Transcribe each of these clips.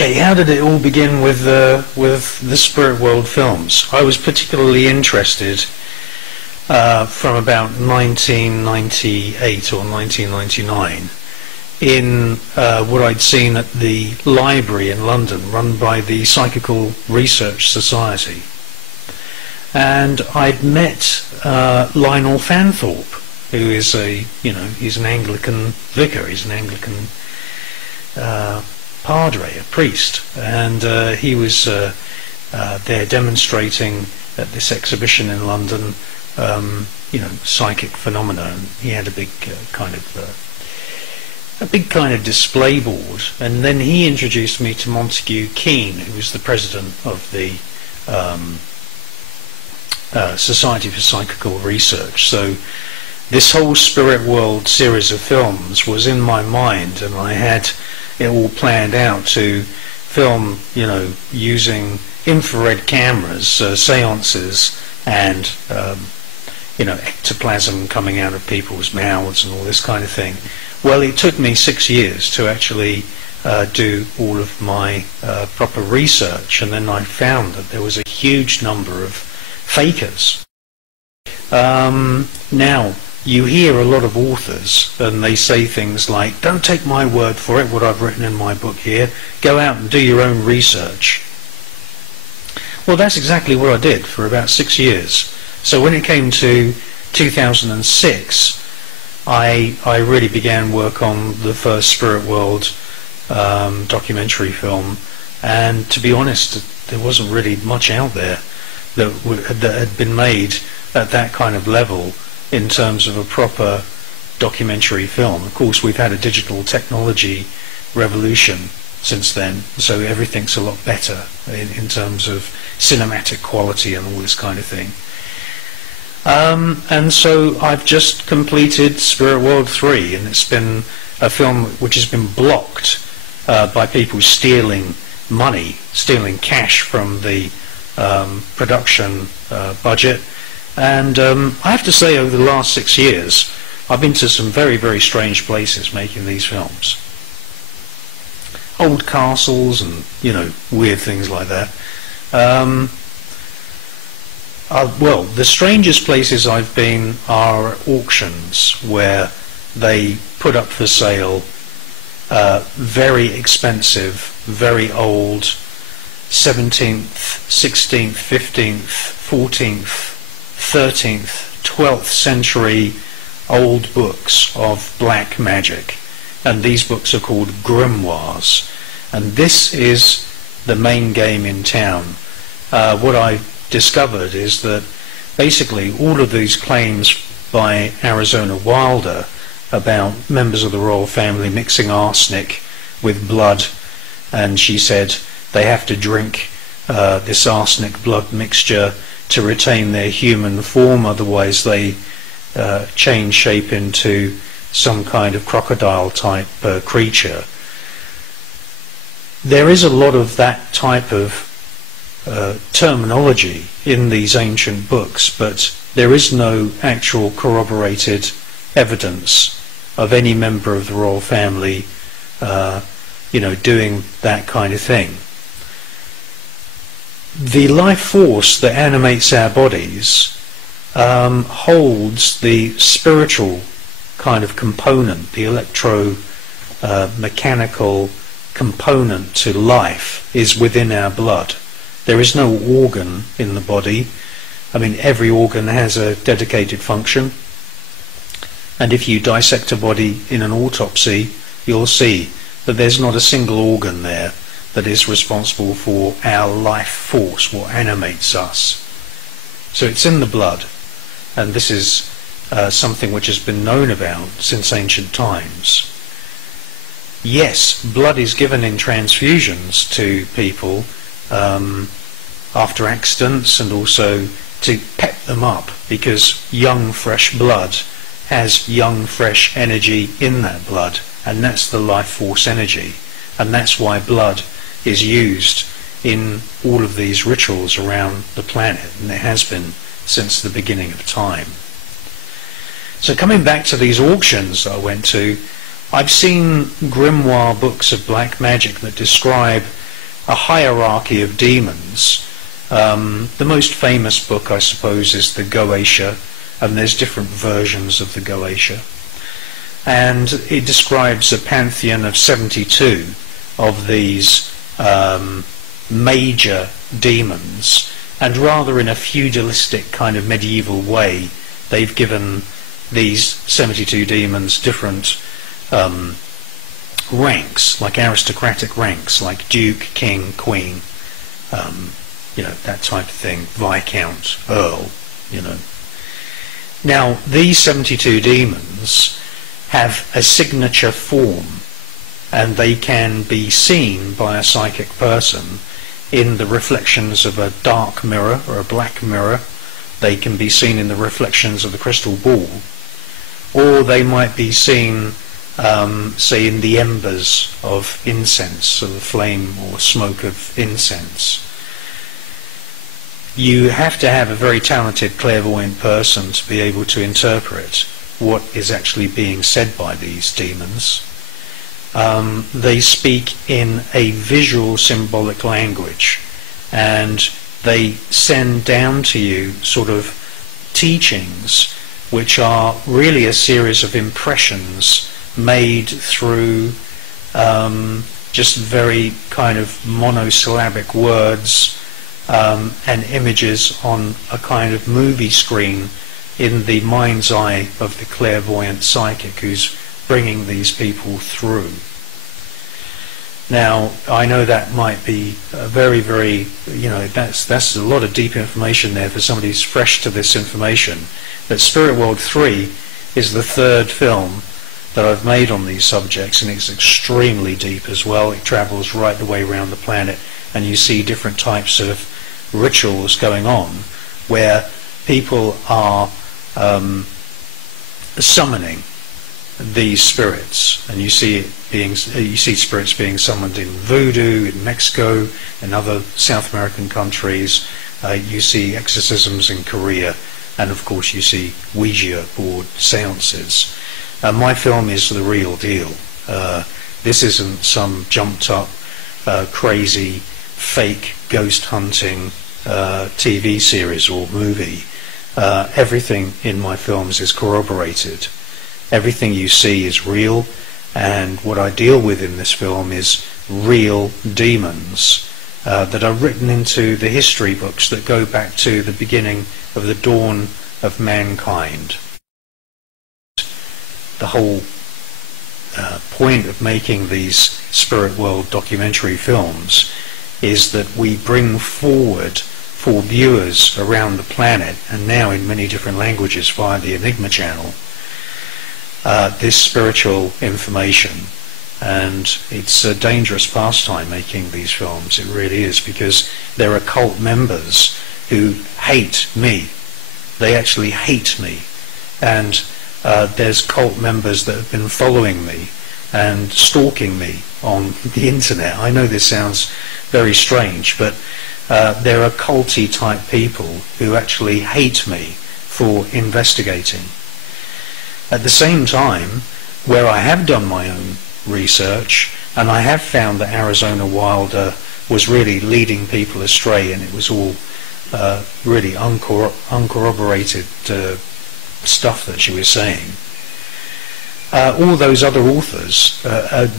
Okay, how did it all begin with the Spirit World films? I was particularly interested from about 1998 or 1999 in what I'd seen at the library in London, run by the Psychical Research Society, and I'd met Lionel Fanthorpe, who is he's an Anglican vicar, he's an Anglican padre, a priest, and he was there demonstrating at this exhibition in London, psychic phenomena. And he had a big kind of display board, and then he introduced me to Montague Keane, who was the president of the Society for Psychical Research. So this whole Spirit World series of films was in my mind, and I had it all planned out to film, using infrared cameras, seances, and ectoplasm coming out of people's mouths and all this kind of thing. Well, it took me 6 years to actually do all of my proper research, and then I found that there was a huge number of fakers. Now, you hear a lot of authors, and they say things like, don't take my word for it, what I've written in my book here, go out and do your own research. Well, that's exactly what I did for about 6 years. So when it came to 2006, I really began work on the first Spirit World documentary film, and to be honest, there wasn't really much out there that had been made at that kind of level in terms of a proper documentary film. Of course, we've had a digital technology revolution since then, so everything's a lot better in terms of cinematic quality and all this kind of thing. And so I've just completed Spirit World 3, and it's been a film which has been blocked by people stealing money, stealing cash from the production budget. And I have to say, over the last 6 years, I've been to some very, very strange places making these films. Old castles and, weird things like that. Well, the strangest places I've been are auctions, where they put up for sale very expensive, very old 17th, 16th, 15th, 14th, 13th, 12th century old books of black magic, and these books are called grimoires, and this is the main game in town. What I discovered is that basically all of these claims by Arizona Wilder about members of the royal family mixing arsenic with blood, and she said they have to drink this arsenic blood mixture to retain their human form, otherwise they change shape into some kind of crocodile type creature. There is a lot of that type of terminology in these ancient books, but there is no actual corroborated evidence of any member of the royal family doing that kind of thing. The life force that animates our bodies holds the spiritual kind of component, the electro-mechanical component to life is within our blood. There is no organ in the body. I mean, every organ has a dedicated function, and if you dissect a body in an autopsy, you'll see that there's not a single organ there that is responsible for our life force, what animates us. So it's in the blood, and this is something which has been known about since ancient times. Yes, blood is given in transfusions to people after accidents, and also to pep them up, because young fresh blood has young fresh energy in that blood, and that's the life force energy, and that's why blood is used in all of these rituals around the planet, and it has been since the beginning of time. So coming back to these auctions I went to, I've seen grimoire books of black magic that describe a hierarchy of demons. The most famous book, I suppose, is the Goetia, and there's different versions of the Goetia. And it describes a pantheon of 72 of these major demons, and rather in a feudalistic kind of medieval way, they've given these 72 demons different ranks, like aristocratic ranks, like Duke, King, Queen, you know, that type of thing, Viscount, Earl, you know. Now, these 72 demons have a signature form, and they can be seen by a psychic person in the reflections of a dark mirror or a black mirror. They can be seen in the reflections of the crystal ball, or they might be seen, say, in the embers of incense, or the flame or smoke of incense. You have to have a very talented clairvoyant person to be able to interpret what is actually being said by these demons. They speak in a visual symbolic language, and they send down to you sort of teachings which are really a series of impressions made through just very kind of monosyllabic words and images on a kind of movie screen in the mind's eye of the clairvoyant psychic who's bringing these people through. Now, I know that might be very, very, you know, that's a lot of deep information there for somebody who's fresh to this information. But Spirit World 3 is the third film that I've made on these subjects, and it's extremely deep as well. It travels right the way around the planet, and you see different types of rituals going on where people are summoning these spirits, and you see spirits being summoned in voodoo in Mexico and other South American countries. You see exorcisms in Korea, and of course you see Ouija board seances. My film is the real deal. This isn't some jumped up crazy fake ghost hunting TV series or movie. Everything in my films is corroborated. Everything you see is real, and what I deal with in this film is real demons that are written into the history books that go back to the beginning of the dawn of mankind. The whole point of making these spirit world documentary films is that we bring forward for viewers around the planet, and now in many different languages via the Enigma channel, this spiritual information. And it's a dangerous pastime making these films, it really is, because there are cult members who hate me. They actually hate me, and there's cult members that have been following me and stalking me on the internet. I know this sounds very strange, but there are culty type people who actually hate me for investigating. At the same time, where I have done my own research, and I have found that Arizona Wilder was really leading people astray, and it was all really uncorroborated stuff that she was saying. All those other authors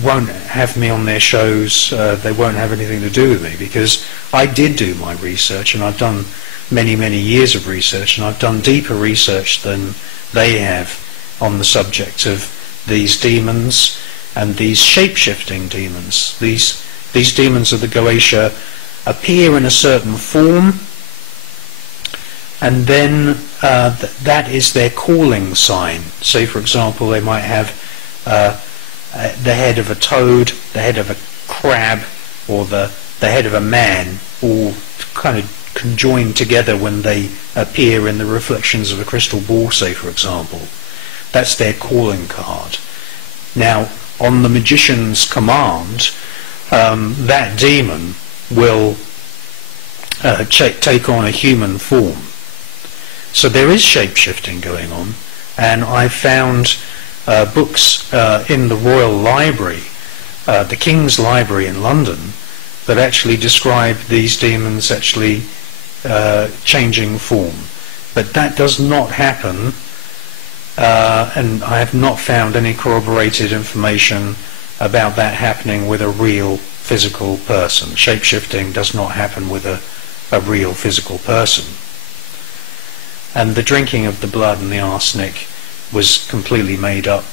won't have me on their shows. They won't have anything to do with me, because I did do my research, and I've done many, many years of research, and I've done deeper research than they have on the subject of these demons and these shape-shifting demons. These demons of the Goetia appear in a certain form, and then that is their calling sign. Say, for example, they might have the head of a toad, the head of a crab, or the head of a man, all kind of conjoined together when they appear in the reflections of a crystal ball, say, for example. That's their calling card. Now, on the magician's command, that demon will take on a human form. So there is shape-shifting going on, and I found books in the Royal Library, the King's Library in London, that actually describe these demons actually changing form. But that does not happen, and I have not found any corroborated information about that happening with a real physical person. Shape-shifting does not happen with a real physical person. And the drinking of the blood and the arsenic was completely made up,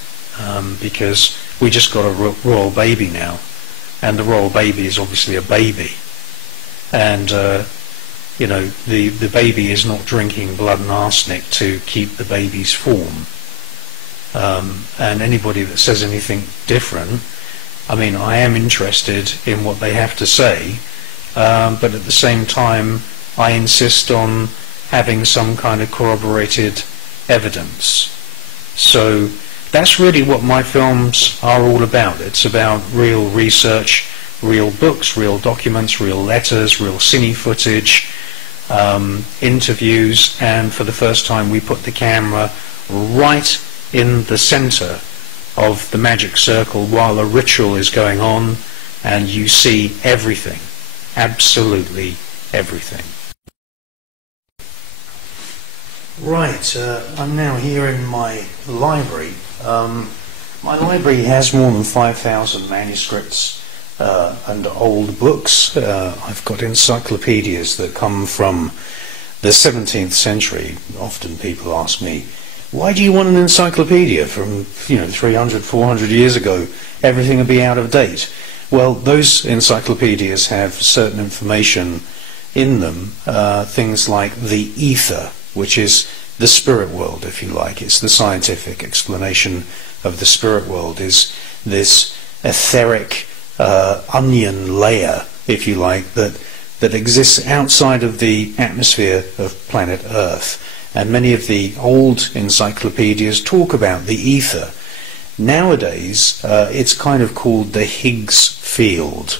because we just got a royal baby now, and the royal baby is obviously a baby, and you know, the baby is not drinking blood and arsenic to keep the baby's form, and anybody that says anything different, I mean, I am interested in what they have to say, but at the same time I insist on having some kind of corroborated evidence. So that's really what my films are all about. It's about real research, real books, real documents, real letters, real cine footage, interviews, and for the first time we put the camera right in the center of the magic circle while a ritual is going on, and you see everything, absolutely everything. Right, I'm now here in my library. My library has more than 5,000 manuscripts and old books. I've got encyclopedias that come from the 17th century. Often people ask me, why do you want an encyclopedia from 300, 400 years ago? Everything will be out of date. Well, those encyclopedias have certain information in them, things like the ether, which is the spirit world, if you like. It's the scientific explanation of the spirit world, is this etheric onion layer, if you like, that exists outside of the atmosphere of planet Earth. And many of the old encyclopedias talk about the ether. Nowadays, it's kind of called the Higgs field,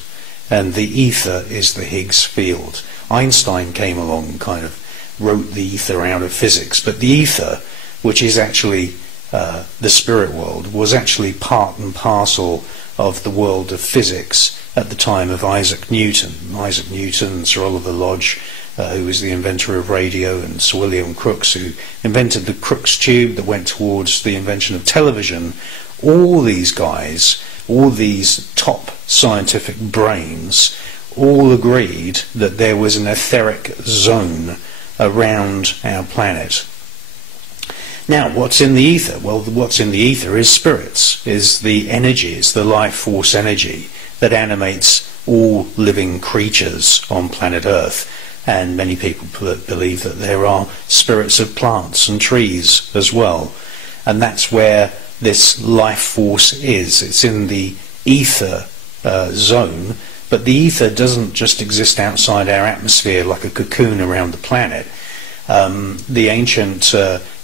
and the ether is the Higgs field. Einstein came along and kind of wrote the ether out of physics, but the ether, which is actually the spirit world, was actually part and parcel of the world of physics at the time of Isaac Newton. Isaac Newton, Sir Oliver Lodge, who was the inventor of radio, and Sir William Crookes, who invented the Crookes tube that went towards the invention of television. All these guys, all these top scientific brains, all agreed that there was an etheric zone around our planet. Now, what's in the ether? Well, what's in the ether is spirits, is the energy, is the life force energy that animates all living creatures on planet Earth. And many people believe that there are spirits of plants and trees as well. And that's where this life force is. It's in the ether zone. But the ether doesn't just exist outside our atmosphere like a cocoon around the planet. The ancient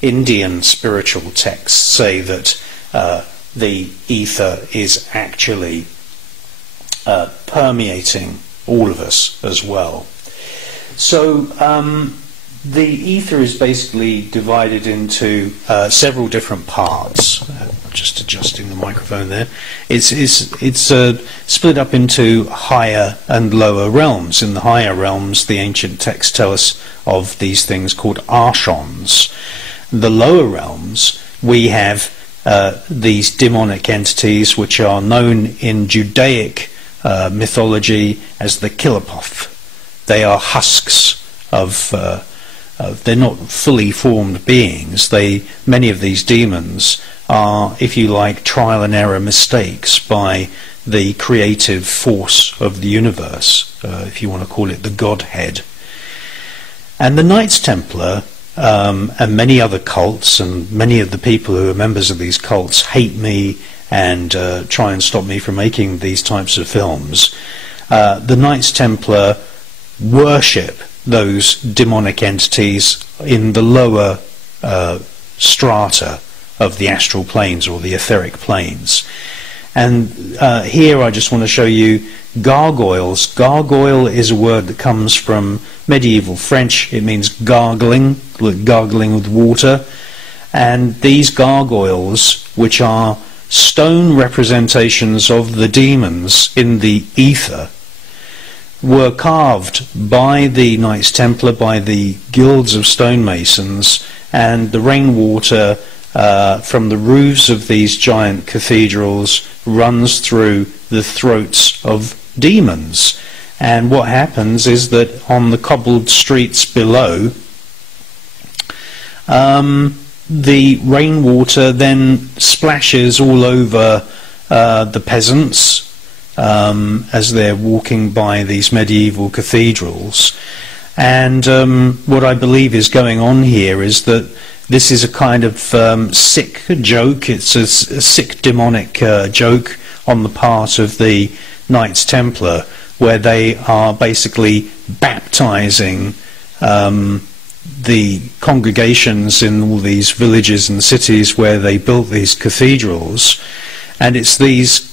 Indian spiritual texts say that the ether is actually permeating all of us as well. So the ether is basically divided into several different parts. Just adjusting the microphone there. It's split up into higher and lower realms. In the higher realms, the ancient texts tell us of these things called archons. The lower realms, we have these demonic entities which are known in Judaic mythology as the Killapoth. They are husks of they're not fully formed beings. Many of these demons are, if you like, trial and error mistakes by the creative force of the universe, if you want to call it the Godhead. And the Knights Templar and many other cults, and many of the people who are members of these cults hate me and try and stop me from making these types of films. The Knights Templar worship those demonic entities in the lower strata of the astral planes or the etheric planes. And here I just want to show you gargoyles. Gargoyle is a word that comes from medieval French. It means gargling, like gargling with water. And these gargoyles, which are stone representations of the demons in the ether, were carved by the Knights Templar, by the guilds of stonemasons, and the rainwater from the roofs of these giant cathedrals runs through the throats of demons. And what happens is that on the cobbled streets below, the rainwater then splashes all over the peasants as they're walking by these medieval cathedrals. And what I believe is going on here is that this is a kind of sick joke. It's a sick demonic joke on the part of the Knights Templar, where they are basically baptizing the congregations in all these villages and cities where they built these cathedrals. And it's these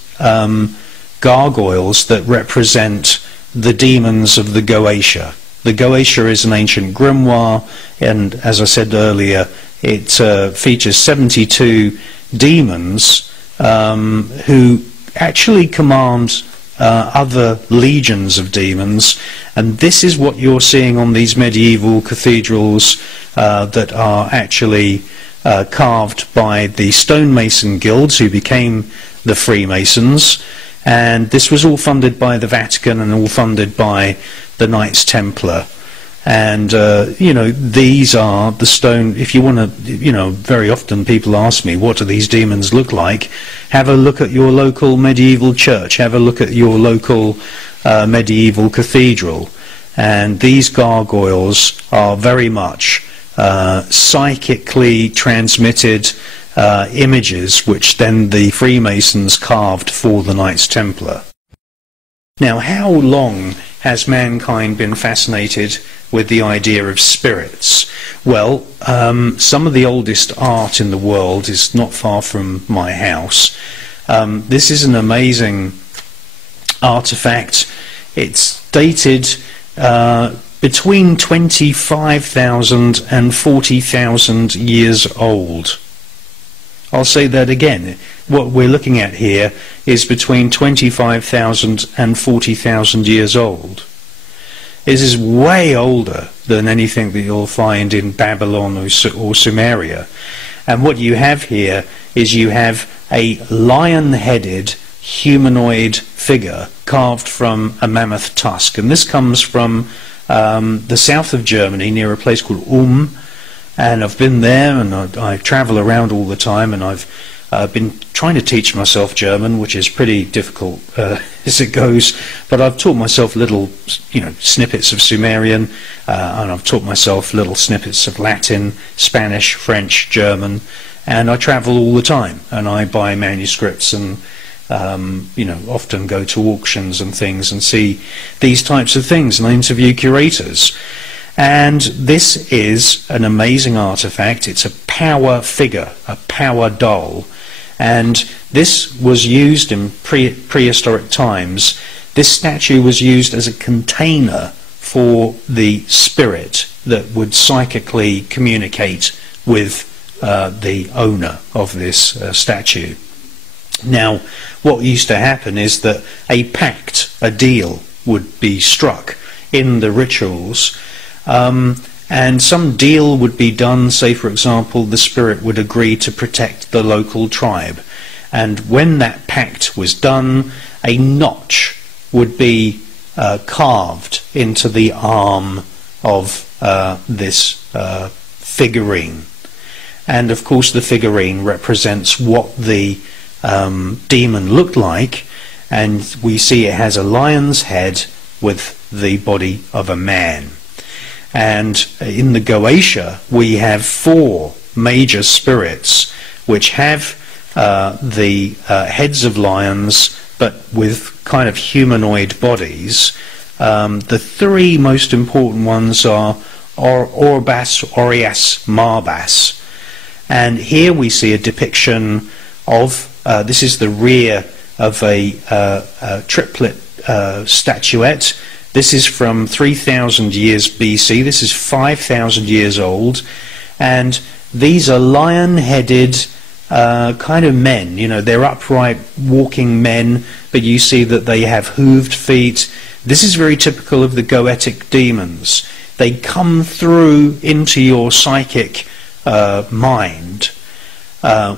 gargoyles that represent the demons of the Goetia. The Goetia is an ancient grimoire, and as I said earlier, it features 72 demons who actually command other legions of demons, and this is what you're seeing on these medieval cathedrals that are actually carved by the stonemason guilds who became the Freemasons. And this was all funded by the Vatican and all funded by the Knights Templar. And you know, these are the stone. If you want to, you know, very often people ask me, what do these demons look like? Have a look at your local medieval church, have a look at your local medieval cathedral, and these gargoyles are very much psychically transmitted images which then the Freemasons carved for the Knights Templar. Now, how long has mankind been fascinated with the idea of spirits? Well, some of the oldest art in the world is not far from my house. This is an amazing artifact. It's dated between 25,000 and 40,000 years old. I'll say that again. What we're looking at here is between 25,000 and 40,000 years old. This is way older than anything that you'll find in Babylon or Sumeria. And what you have here is you have a lion-headed humanoid figure carved from a mammoth tusk. And this comes from the south of Germany, near a place called and I've been there, and I travel around all the time, and I've been trying to teach myself German, which is pretty difficult as it goes, but I've taught myself little, you know, snippets of Sumerian, and I've taught myself little snippets of Latin, Spanish, French, German, and I travel all the time, and I buy manuscripts and you know, often go to auctions and things and see these types of things, and I interview curators. And this is an amazing artifact. It's a power figure, a power doll. And this was used in prehistoric times. This statue was used as a container for the spirit that would psychically communicate with the owner of this statue. Now, what used to happen is that a pact, a deal, would be struck in the rituals. And some deal would be done. Say, for example, the spirit would agree to protect the local tribe, and when that pact was done, a notch would be carved into the arm of this figurine, and of course the figurine represents what the demon looked like, and we see it has a lion's head with the body of a man. And in the Goetia we have 4 major spirits which have the heads of lions but with kind of humanoid bodies. The 3 most important ones are Orbas, Orias, Marbas. And here we see a depiction of, this is the rear of a triplet statuette. This is from 3,000 years BC. This is 5,000 years old, and these are lion-headed kind of men. You know, they're upright walking men, but you see that they have hooved feet, This is very typical of the goetic demons. They come through into your psychic mind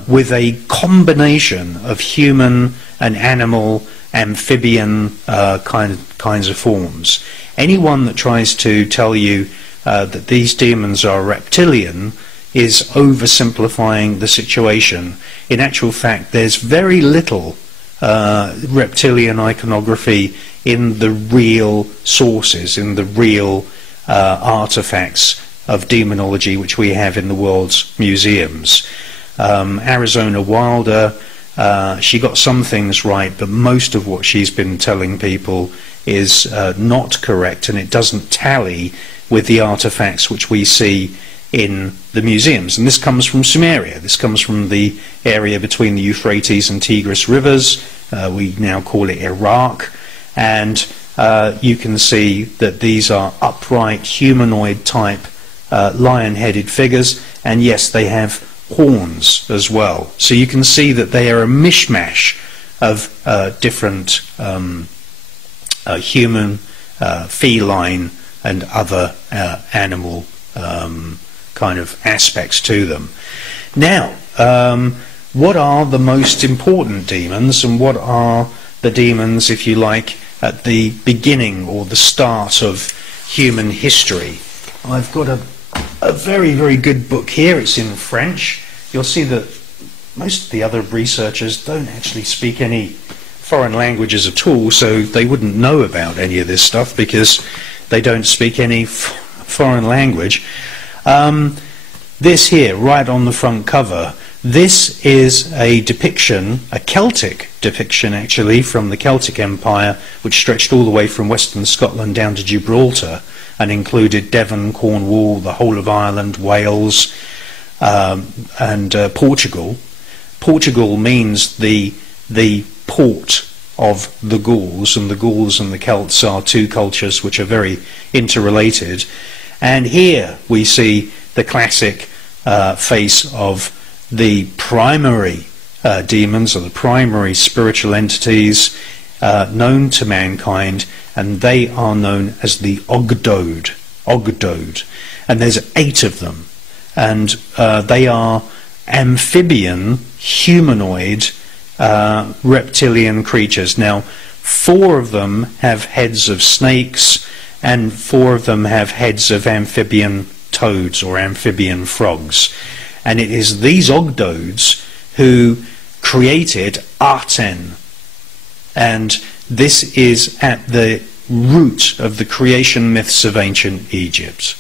with a combination of human and animal, amphibian kinds of forms. Anyone that tries to tell you that these demons are reptilian is oversimplifying the situation. In actual fact, there's very little reptilian iconography in the real sources, in the real artifacts of demonology which we have in the world's museums. Arizona Wilder, she got some things right, but most of what she's been telling people is not correct, and it doesn't tally with the artifacts which we see in the museums. And this comes from Sumeria. This comes from the area between the Euphrates and Tigris rivers. We now call it Iraq. And you can see that these are upright, humanoid type, lion-headed figures. And yes, they have horns as well. So you can see that they are a mishmash of different human, feline, and other animal kind of aspects to them. Now, what are the most important demons, and what are the demons, if you like, at the beginning or the start of human history? I've got a very, very good book here. It's in French. You'll see that most of the other researchers don't actually speak any foreign languages at all, so they wouldn't know about any of this stuff because they don't speak any foreign language. This here, right on the front cover, this is a depiction, a Celtic depiction actually, from the Celtic Empire, which stretched all the way from western Scotland down to Gibraltar and included Devon, Cornwall, the whole of Ireland, Wales, and Portugal. Portugal means the port of the Gauls, and the Gauls and the Celts are two cultures which are very interrelated. And here we see the classic face of the primary demons, or the primary spiritual entities known to mankind, and they are known as the Ogdode. Ogdode. And there's 8 of them, and they are amphibian, humanoid, reptilian creatures. Now, 4 of them have heads of snakes, and 4 of them have heads of amphibian toads or amphibian frogs. And it is these Ogdodes who created Aten. And this is at the root of the creation myths of ancient Egypt.